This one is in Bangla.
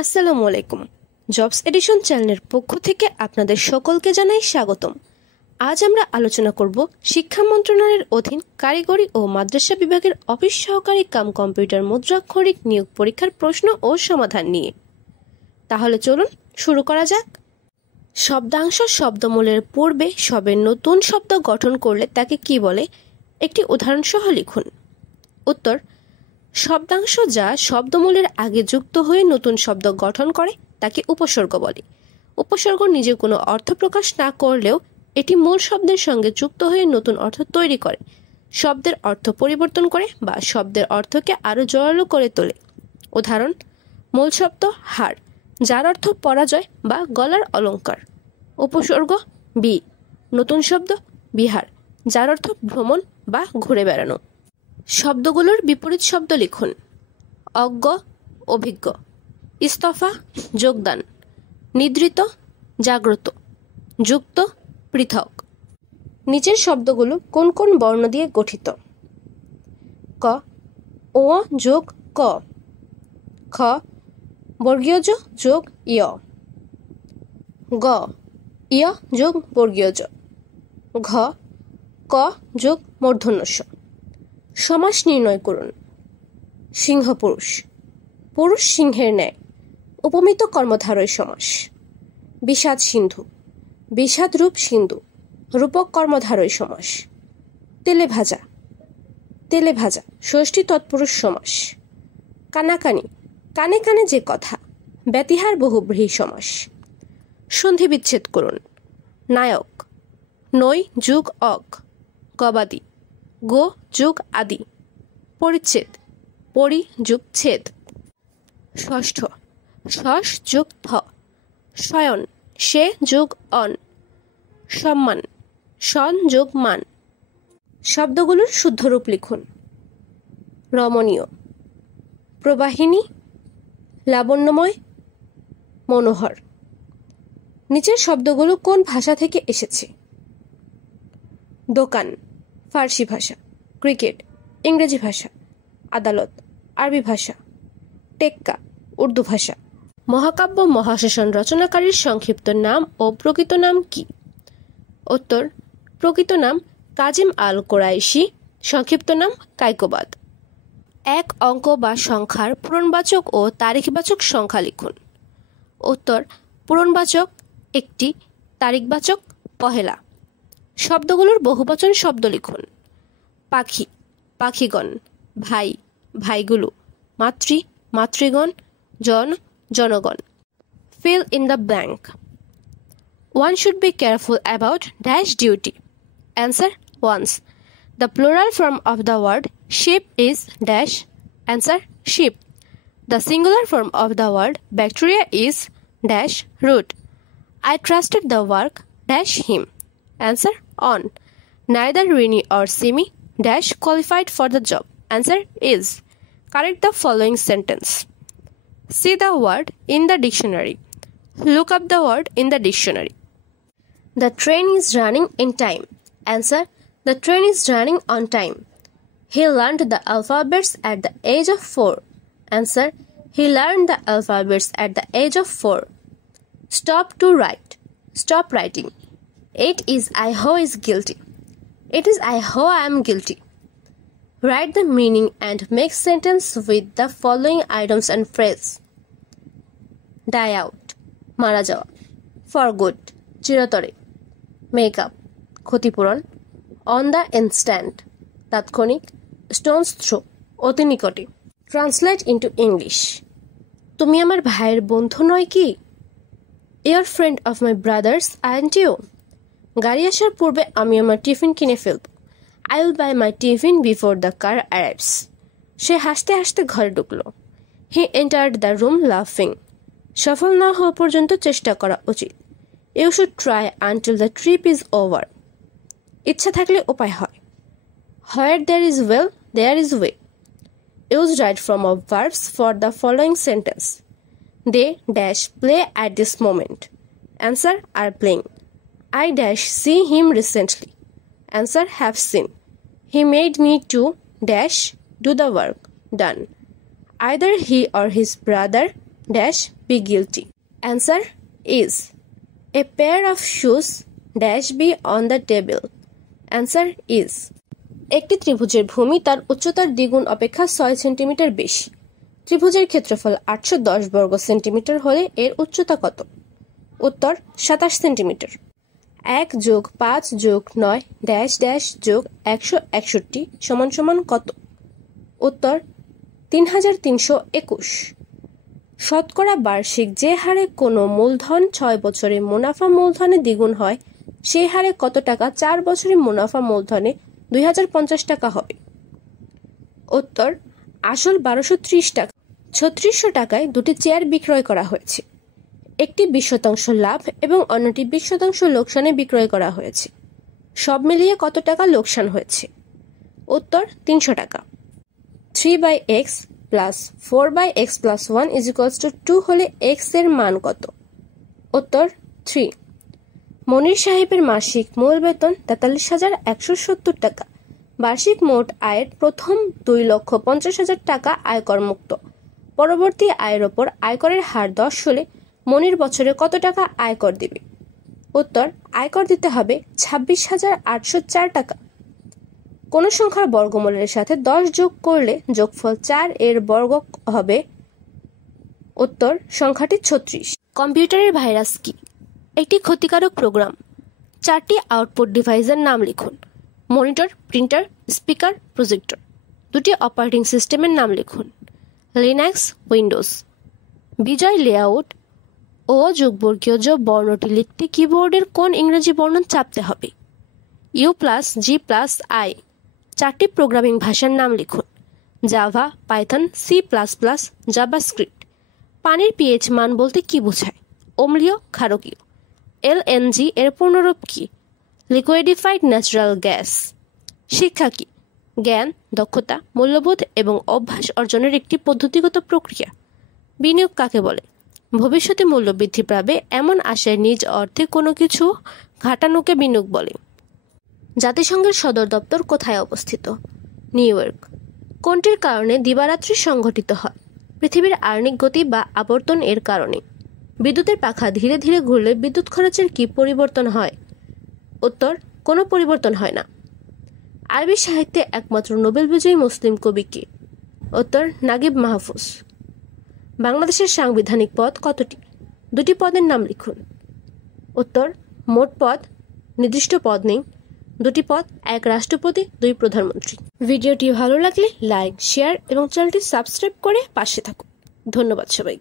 আসসালামু আলাইকুম। জবস এডিশন চ্যানেলের পক্ষ থেকে আপনাদের সকলকে জানাই স্বাগতম। আজ আমরা আলোচনা করব শিক্ষা মন্ত্রণালয়ের অধীন কারিগরি ও মাদ্রাসা বিভাগের অফিস সহকারী কাম কম্পিউটার মুদ্রাক্ষরিক নিয়োগ পরীক্ষার প্রশ্ন ও সমাধান নিয়ে। তাহলে চলুন শুরু করা যাক। শব্দাংশ শব্দমূলের পূর্বে সবে নতুন শব্দ গঠন করলে তাকে কি বলে? একটি উদাহরণ সহ লিখুন। উত্তর: শব্দাংশ যা শব্দমূলের আগে যুক্ত হয়ে নতুন শব্দ গঠন করে তাকে উপসর্গ বলে। উপসর্গ নিজে কোনো অর্থ প্রকাশ না করলেও এটি মূল শব্দের সঙ্গে যুক্ত হয়ে নতুন অর্থ তৈরি করে, শব্দের অর্থ পরিবর্তন করে বা শব্দের অর্থকে আরও জোরালো করে তোলে। উদাহরণ: মূল শব্দ হার, যার অর্থ পরাজয় বা গলার অলঙ্কার। উপসর্গ বি। নতুন শব্দ বিহার, যার অর্থ ভ্রমণ বা ঘুরে বেড়ানো। শব্দগুলোর বিপরীত শব্দ লিখুন। অজ্ঞ অভিজ্ঞ, ইস্তফা যোগদান, নিদ্রিত জাগ্রত, যুক্ত পৃথক। নিচের শব্দগুলো কোন কোন বর্ণ দিয়ে গঠিত? ক ও যোগ ক, খ বর্গীয় জ যোগ ইয়, গ ইয় যোগ বর্গীয় জ, ঘ ক যোগ মূর্ধন্য ষ। সমাস নির্ণয় করুন। সিংহ পুরুষ, পুরুষ সিংহের ন্যায়, উপমিত কর্মধারয় সমাস। বিষাদ সিন্ধু, বিষাদ রূপ সিন্ধু, রূপক কর্মধারয় সমাস। তেলে ভাজা, তেলে ভাজা ষষ্ঠী তৎপুরুষ সমাস। কানাকানি, কানে কানে যে কথা, ব্যতিহার বহুব্রীহি সমাস। সন্ধি বিচ্ছেদ করুন। নায়ক, নৈ যুগ অক, গবাদি, গো যুগ আদি। পরিচ্ছেদ, পরি যুগ ছেদ। ষষ্ঠ, শস যুগ থ, শয়ন সে যুগ অন। সম্মান, সন যোগ মান। শব্দগুলোর শুদ্ধ রূপ লিখুন। রমণীয়, প্রবাহিনী, লাবণ্যময়, মনোহর। নিচের শব্দগুলো কোন ভাষা থেকে এসেছে? দোকান ফার্সি ভাষা, ক্রিকেট ইংরেজি ভাষা, আদালত আরবি ভাষা, টেক্কা উর্দু ভাষা। মহাকাব্য মহাশ্মশান রচনাকারীর সংক্ষিপ্ত নাম ও প্রকৃত নাম কি? উত্তর: প্রকৃত নাম কাজিম আল কোরাইশি, সংক্ষিপ্ত নাম কায়কোবাদ। এক অঙ্ক বা সংখ্যার পূরণবাচক ও তারিখবাচক সংখ্যা লিখুন। উত্তর: পূরণবাচক একটি, তারিখবাচক পহেলা। শব্দগুলোর বহুবচন শব্দ লিখুন। পাখি পাখিগণ, ভাই ভাইগুলো, মাতৃ মাতৃগণ, জন জনগণ। Fill in the blank. One should be careful about dash duty. Answer: once. The plural form of the word sheep is dash. Answer: sheep. The singular form of the word bacteria is dash root. I trusted the work dash him. Answer: on. Neither Rini or Simi dash qualified for the job. Answer is. Correct the following sentence. See the word in the dictionary. Look up the word in the dictionary. The train is running in time. Answer: the train is running on time. He learned the alphabets at the age of 4. Answer: he learned the alphabets at the age of 4. Stop to write. Stop writing. It is I who is guilty. It is I who I am guilty. Write the meaning and make sentence with the following items and phrase. Die out, মারা যাওয়া। For good, চিরতরে। Make up, ক্ষতিপূরণ। On the instant, তাৎক্ষণিক। Stone's throw, অতি নিকটে। Translate into English. তুমি আমার ভাইয়ের বন্ধু নয় কি? You're friend of my brothers, aren't you? গাড়ি আসার পূর্বে আমি আমার টিফিন কিনে ফেলব। I will buy my tiffin before the car arrives. সে হাসতে হাসতে ঘরে ঢুকলো। He entered the room laughing. সফল না হওয়া পর্যন্ত চেষ্টা করা উচিত। You should try until the trip is over. ইচ্ছা থাকলে উপায় হয়। Where there is will, there is way. Use right form of verbs for the following sentence. They dash play at this moment. Answer: are playing. I dash see him recently. Answer: have seen. He made me to dash do the work done. Either he or his brother dash be guilty. Answer is a pair of shoes dash be on the table. Answer is একটি ত্রিভুজের ভূমি তার উচ্চতার দ্বিগুণ অপেক্ষা 6 সেন্টিমিটার বেশি। ত্রিভুজের ক্ষেত্রফল 810 বর্গ সেন্টিমিটার হলে এর উচ্চতা কত? উত্তর 27 সেন্টিমিটার। 1 যোগ 5 যোগ 9 ড্যাশ ড্যাশ যোগ 161 সমান সমান কত? উত্তর 3321। শতকরা বার্ষিক যে হারে কোনো মূলধন 6 বছরে মুনাফা মূলধনে দ্বিগুণ হয় সেই হারে কত টাকা 4 বছরে মুনাফা মূলধনে 2050 টাকা হবে? উত্তর আসল 1230 টাকা। 3600 টাকায় দুটি চেয়ার বিক্রয় করা হয়েছে। একটি 20% লাভ এবং অন্যটি 20% লোকসানে বিক্রয় করা হয়েছে। সব মিলিয়ে কত টাকা লোকসান হয়েছে? উত্তর 300 টাকা। 3/x plus 4/x plus 1 is equals to 2 হলে x এর মান কত? উত্তর 3। মনির সাহেবের মাসিক মূল বেতন 43,170 টাকা। বার্ষিক মোট আয়ের প্রথম 2,50,000 টাকা আয়কর মুক্ত। পরবর্তী আয়ের ওপর আয়করের হার 10 হলে মনির বছরে কত টাকা আয়কর দিবে? উত্তর আয়কর দিতে হবে 26,804 টাকা। কোন সংখ্যার বর্গমূলের সাথে 10 যোগ করলে যোগফল 4 এর বর্গ হবে? উত্তর সংখ্যাটি 36। কম্পিউটারের ভাইরাস কি? একটি ক্ষতিকারক প্রোগ্রাম। 4টি আউটপুট ডিভাইসের নাম লিখুন। Monitor, printer, speaker, projector. 2টি অপারেটিং সিস্টেমের নাম লিখুন। Linux, Windows. বিজয় লেআউট ও যুগবর্গীয় জ বর্ণটি লিখতে কিবোর্ডের কোন ইংরেজি বর্ণ চাপতে হবে? U+G+I। 4টি প্রোগ্রামিং ভাষার নাম লিখুন। Java, Python, C++, JavaScript. পানির পিএইচ মান বলতে কি বোঝায়? অম্লীয়, ক্ষারকীয়। LNG এর পূর্ণরূপ কি? Liquefied natural gas. শিক্ষা কি? জ্ঞান, দক্ষতা, মূল্যবোধ এবং অভ্যাস অর্জনের একটি পদ্ধতিগত প্রক্রিয়া। বিনিয়োগ কাকে বলে? ভবিষ্যতে মূল্য বৃদ্ধি পাবে এমন আশায় নিজ অর্থে কোনো কিছু ঘাটানোকে বিনিয়োগ বলে। জাতিসংঘের সদর দপ্তর কোথায় অবস্থিত? New York. কোনটির কারণে দিবারাত্রি সংঘটিত হয়? পৃথিবীর আয়নিক গতি বা আবর্তন এর কারণে। বিদ্যুতের পাখা ধীরে ধীরে ঘুরলে বিদ্যুৎ খরচের কি পরিবর্তন হয়? উত্তর কোনো পরিবর্তন হয় না। আরবি সাহিত্যে একমাত্র নোবেল বিজয়ী মুসলিম কবি কে? উত্তর নাগিব মাহফুজ। বাংলাদেশের সাংবিধানিক পদ কতটি? 2টি পদের নাম লিখুন। উত্তর মোট পদ নির্দিষ্ট পদ নেই। 2টি পদ, 1 রাষ্ট্রপতি, 2 প্রধানমন্ত্রী। ভিডিওটি ভালো লাগলে লাইক, শেয়ার এবং চ্যানেলটি সাবস্ক্রাইব করে পাশে থাকুন। ধন্যবাদ সবাই।